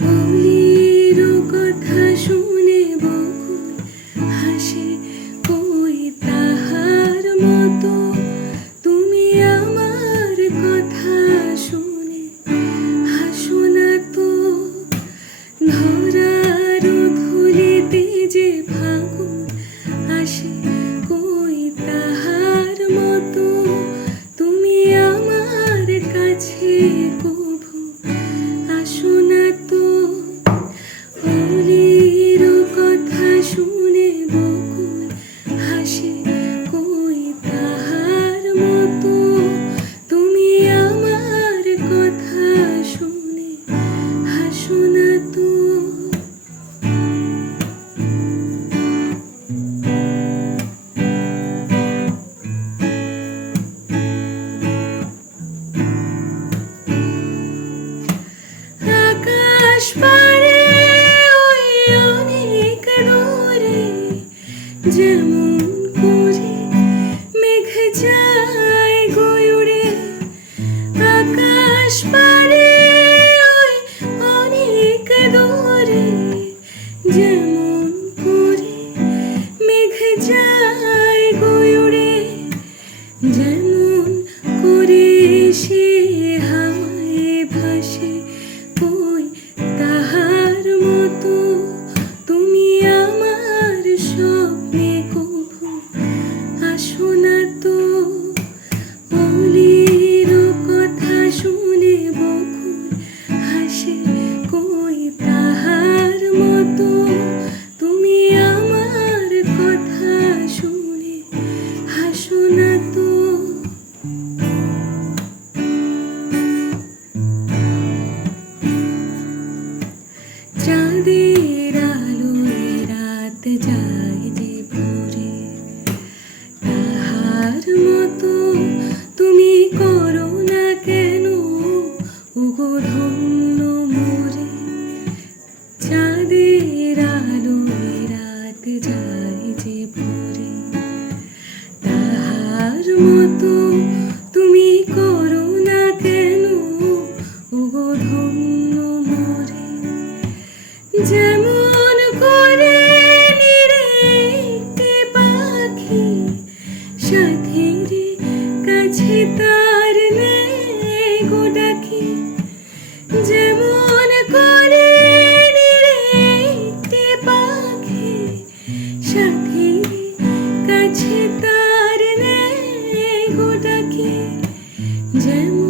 বলিরও কথা শুনে বকুল হাসে, কই তাহার মতো তুমি আমার কথা শুনে হাসো না তো। ধরার ধুলিতে যে ফাগুন আসে, কই তাহার মতো তুমি আমার কাছে কভু আসো না তো। বলিরও কথা শুনে বকুল হাসে, কই তাহার মতো তুমি আমার কথা শুনে হাসো না তো। আকাশ পারে ওই অনেক দূরে, যেমন করে মেঘ যায় গয়ুরে। আকাশ পারে ওই অনেক দূরে, যেমন করে মেঘ যায় গয়ুরে। যেমন করে সে হাওয়ায় ভাসে, কই তাহার মতো তুমি আমার স্বপ্নে কভু আসো না তো। বলিরও কথা শুনে বকুল হাসে, কই তাহার মতো তুমি আমার কথা শুনে হাসো না তো। চাঁদের আলোয় রাত যায় যে ভোরে, তাহার মতো তুমি করো না কেন ওগো ধন্য মোরে। চাঁদের আলোয় রাত যায় যে ভোরে, তাহার মতো তুমি করো না কেন ওগো ধন্য মোরে। যেমন করে নিরে একটি পাখি সাথীর কাছে তার নেয় গো ডাকি। যেমন করে নিরে একটি পাখি সাথীর কাছে তার নেয় গো ডাকি। যেমন